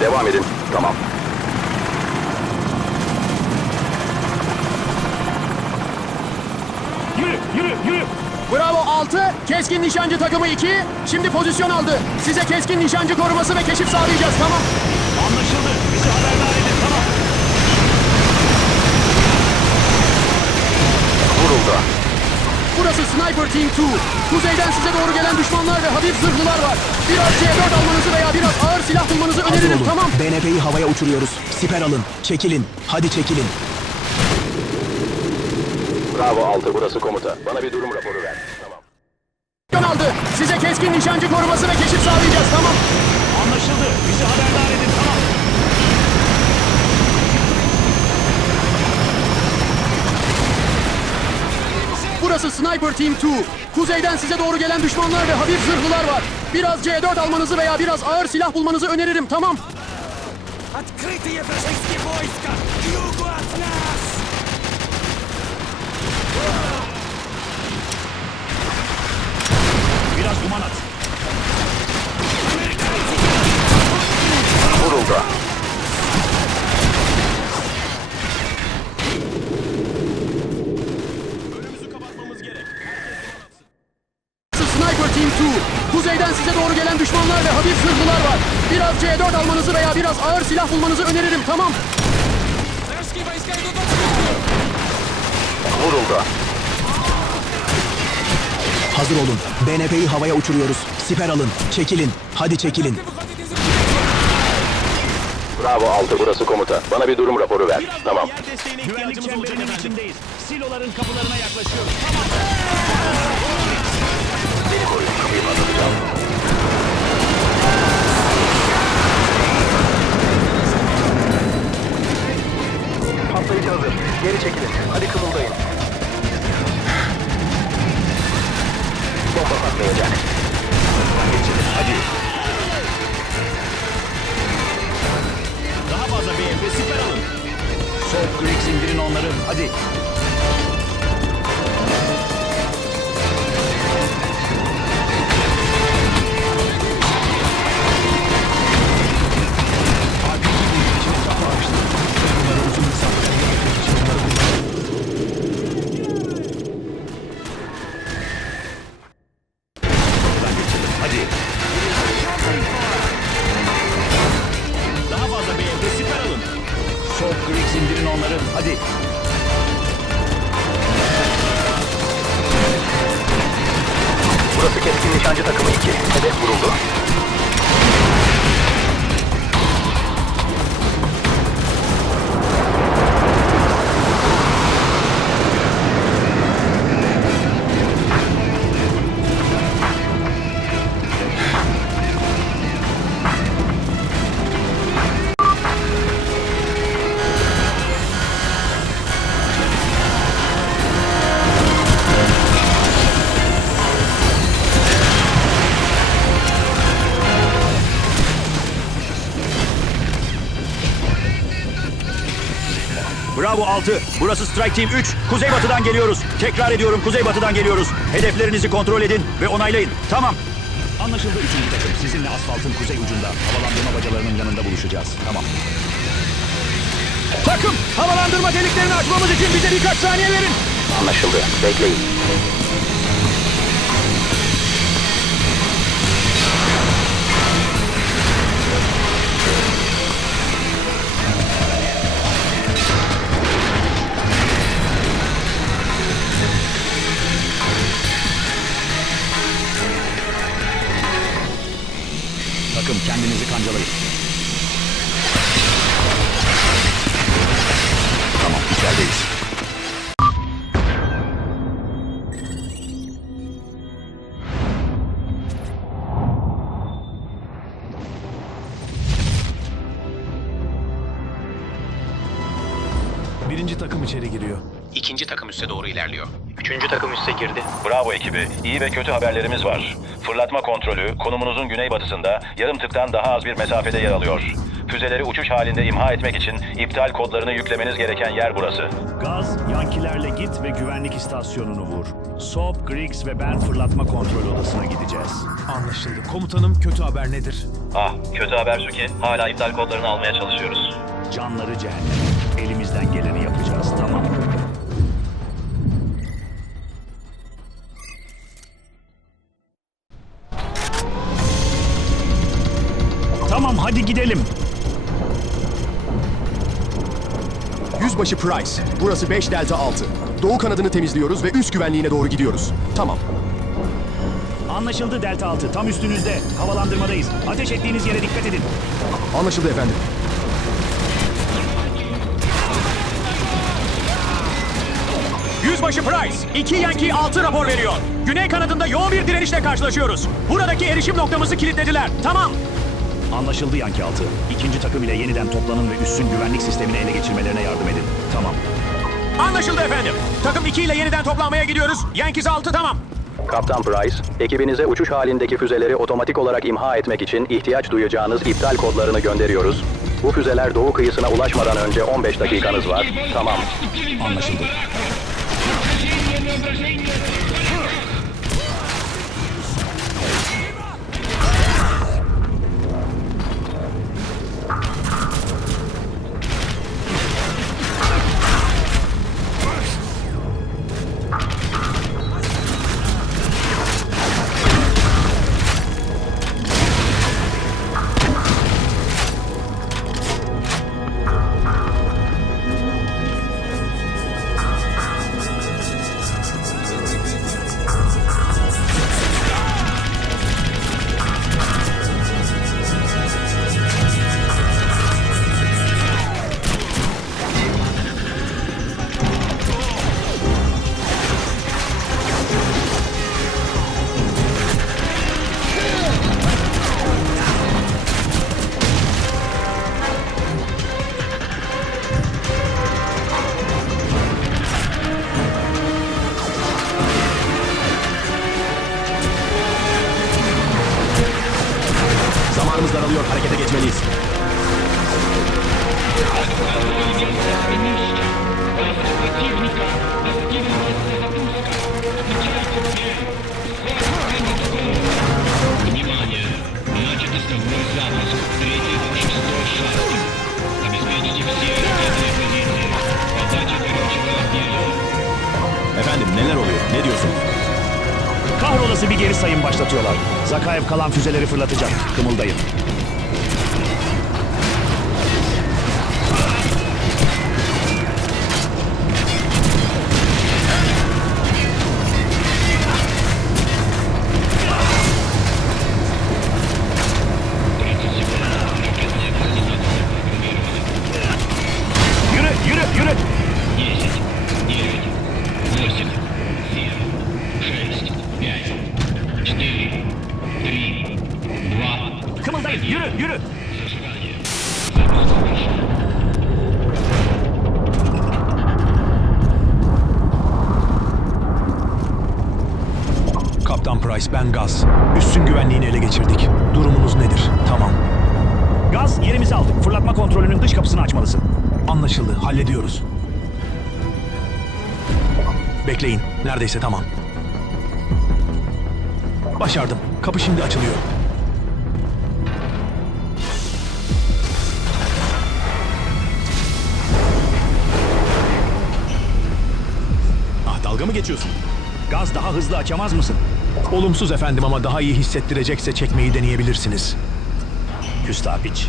Devam edin. Tamam. Yürü, yürü, yürü. Bravo 6, keskin nişancı takımı 2. Şimdi pozisyon aldı. Size keskin nişancı koruması ve keşif sağlayacağız tamam. Anlaşıldı. Bizi haberdar edin. Tamam. Vuruldu. Burası Sniper Team 2. Kuzeyden size doğru gelen düşmanlar ve hafif zırhlılar var. Biraz C4 almanızı veya biraz ağır silah bulmanızı Hazır öneririm olun. tamam. BNP'yi havaya uçuruyoruz. Siper alın. Çekilin. Hadi çekilin. Bravo 6 burası komuta. Bana bir durum raporu ver. Tamam. Aldı. Size keskin nişancı koruması ve keşif sağlayacağız tamam. Anlaşıldı. Bizi haberdar edin. Tamam. Burası Sniper Team 2. Kuzeyden size doğru gelen düşmanlar ve hafif zırhlılar var. Biraz C4 almanızı veya biraz ağır silah bulmanızı öneririm tamam. Открытые вражеские войска! К югу от нас! Biraz duman at. Vuruldu. Team 2. Kuzeyden size doğru gelen düşmanlar ve hafif zırhlılar var. Biraz C4 almanızı veya biraz ağır silah bulmanızı öneririm, tamam? Vuruldu. Hazır olun. BNP'yi havaya uçuruyoruz. Siper alın. Çekilin. Hadi çekilin. Bravo 6 burası komuta. Bana bir durum raporu ver. Tamam. Güvenlik çemberinin içindeyiz. Siloların kapılarına yaklaşıyoruz. Tamam. Soft Greeks indirin onları. Hadi. Hadi. Burası keskin nişancı takımı 2. Hedef vuruldu. 6. Burası Strike Team 3. Kuzeybatıdan geliyoruz. Tekrar ediyorum kuzeybatıdan geliyoruz. Hedeflerinizi kontrol edin ve onaylayın. Tamam. Anlaşıldı 3. takım. Sizinle asfaltın kuzey ucunda havalandırma bacalarının yanında buluşacağız. Tamam. Takım havalandırma deliklerini açmamız için bize birkaç saniye verin. Anlaşıldı. Bekleyin. Angelique. Birinci takım içeri giriyor. İkinci takım üste doğru ilerliyor. Üçüncü takım üste girdi. Bravo ekibi. İyi ve kötü haberlerimiz var. Fırlatma kontrolü konumunuzun güneybatısında yarım tıktan daha az bir mesafede yer alıyor. Füzeleri uçuş halinde imha etmek için iptal kodlarını yüklemeniz gereken yer burası. Gaz, Yankilerle git ve güvenlik istasyonunu vur. Soap, Griggs ve ben fırlatma kontrol odasına gideceğiz. Anlaşıldı. Komutanım kötü haber nedir? Ah, kötü haber şu ki hala iptal kodlarını almaya çalışıyoruz. Canları cehennem. Elimizden geleni yapacağız tamam. Tamam hadi gidelim. Yüzbaşı Price. Burası 5 Delta 6. Doğu kanadını temizliyoruz ve üst güvenliğine doğru gidiyoruz. Tamam. Anlaşıldı Delta 6 tam üstünüzde. Havalandırmadayız. Ateş ettiğiniz yere dikkat edin. Anlaşıldı efendim. Yüzbaşı Price, iki Yankee 6 rapor veriyor. Güney kanadında yoğun bir direnişle karşılaşıyoruz. Buradaki erişim noktamızı kilitlediler. Tamam. Anlaşıldı Yankee 6. İkinci takım ile yeniden toplanın ve üssün güvenlik sistemini ele geçirmelerine yardım edin. Tamam. Anlaşıldı efendim. Takım 2 ile yeniden toplanmaya gidiyoruz. Yankees 6 tamam. Kaptan Price, ekibinize uçuş halindeki füzeleri otomatik olarak imha etmek için ihtiyaç duyacağınız iptal kodlarını gönderiyoruz. Bu füzeler doğu kıyısına ulaşmadan önce 15 dakikanız var. Tamam. Anlaşıldı. Neler oluyor? Ne diyorsun? Kahrolası bir geri sayım başlatıyorlar. Zakayev kalan füzeleri fırlatacak. Kımıldayın. Yürü, yürü. Kaptan Price ben Gaz. Üssün güvenliğini ele geçirdik. Durumunuz nedir? Tamam. Gaz, yerimizi aldık. Fırlatma kontrolünün dış kapısını açmalısın. Anlaşıldı. Hallediyoruz. Bekleyin. Neredeyse tamam. Başardım. Kapı şimdi açılıyor. Dalga mı geçiyorsun? Gaz daha hızlı açamaz mısın? Olumsuz efendim ama daha iyi hissettirecekse çekmeyi deneyebilirsiniz. Küstah piç.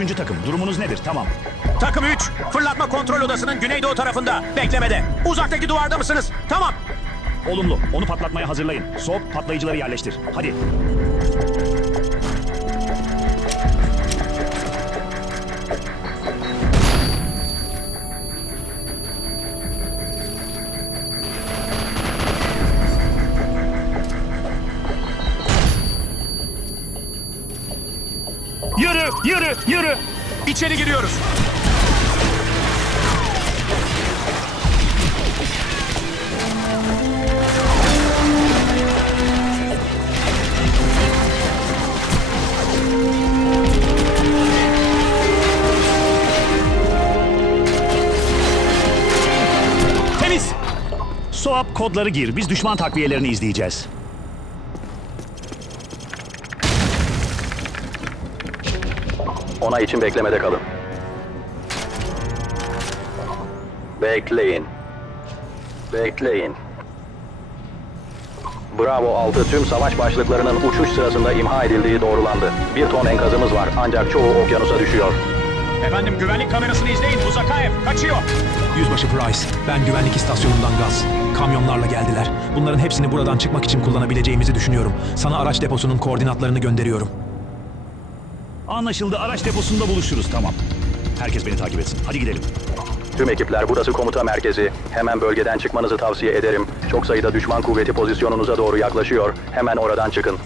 Üçüncü takım, durumunuz nedir? Tamam. Takım 3, fırlatma kontrol odasının güneydoğu tarafında. Beklemede. Uzaktaki duvarda mısınız? Tamam. Olumlu. Onu patlatmaya hazırlayın. Soğuk patlayıcıları yerleştir. Hadi. Yürü. İçeri giriyoruz. Temiz. Soap kodları gir. Biz düşman takviyelerini izleyeceğiz. Onay için beklemede kalın. Bekleyin. Bekleyin. Bravo 6 tüm savaş başlıklarının uçuş sırasında imha edildiği doğrulandı. Bir ton enkazımız var ancak çoğu okyanusa düşüyor. Efendim güvenlik kamerasını izleyin. Bu Zakaev kaçıyor. Yüzbaşı Price, ben güvenlik istasyonundan gaz. Kamyonlarla geldiler. Bunların hepsini buradan çıkmak için kullanabileceğimizi düşünüyorum. Sana araç deposunun koordinatlarını gönderiyorum. Anlaşıldı. Araç deposunda buluşuruz. Tamam. Herkes beni takip etsin. Hadi gidelim. Tüm ekipler burası komuta merkezi. Hemen bölgeden çıkmanızı tavsiye ederim. Çok sayıda düşman kuvveti pozisyonunuza doğru yaklaşıyor. Hemen oradan çıkın.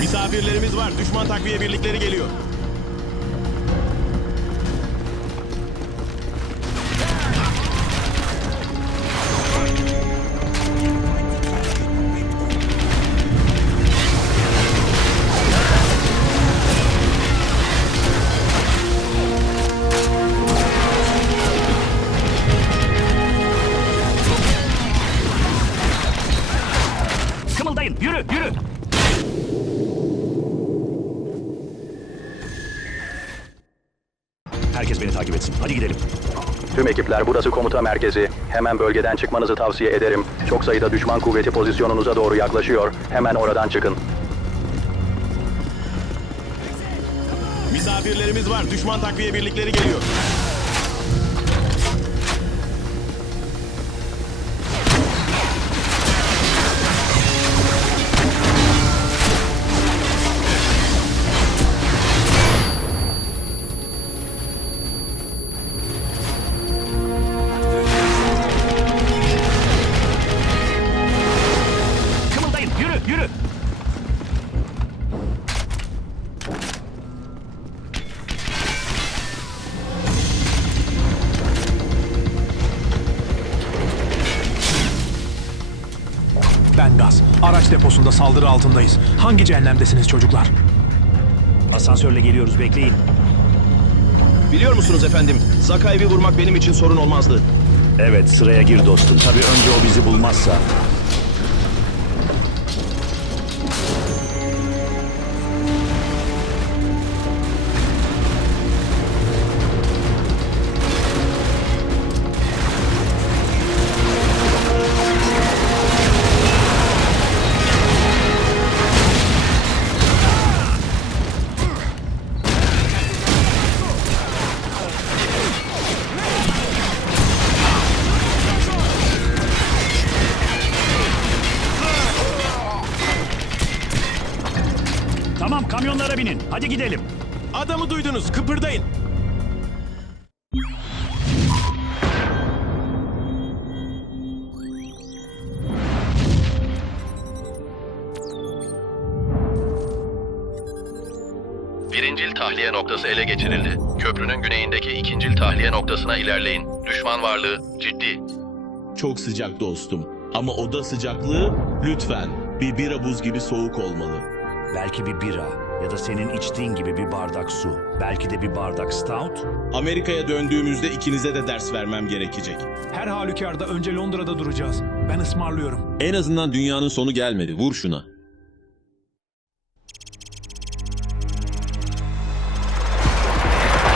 Misafirlerimiz var. Düşman takviye birlikleri geliyor. Ekipler burası komuta merkezi. Hemen bölgeden çıkmanızı tavsiye ederim. Çok sayıda düşman kuvveti pozisyonunuza doğru yaklaşıyor. Hemen oradan çıkın. Misafirlerimiz var. Düşman takviye birlikleri geliyor. Deposunda saldırı altındayız. Hangi cehennemdesiniz çocuklar? Asansörle geliyoruz. Bekleyin. Biliyor musunuz efendim? Zakayev'i vurmak benim için sorun olmazdı. Evet, sıraya gir dostum. Tabii önce o bizi bulmazsa. Kamyonlara binin. Hadi gidelim. Adamı duydunuz. Kıpırdayın. Birincil tahliye noktası ele geçirildi. Köprünün güneyindeki ikincil tahliye noktasına ilerleyin. Düşman varlığı ciddi. Çok sıcak dostum. Ama oda sıcaklığı lütfen bir bira buz gibi soğuk olmalı. Belki bir bira ya da senin içtiğin gibi bir bardak su. Belki de bir bardak stout. Amerika'ya döndüğümüzde ikinize de ders vermem gerekecek. Her halükarda önce Londra'da duracağız. Ben ısmarlıyorum. En azından dünyanın sonu gelmedi. Vur şuna.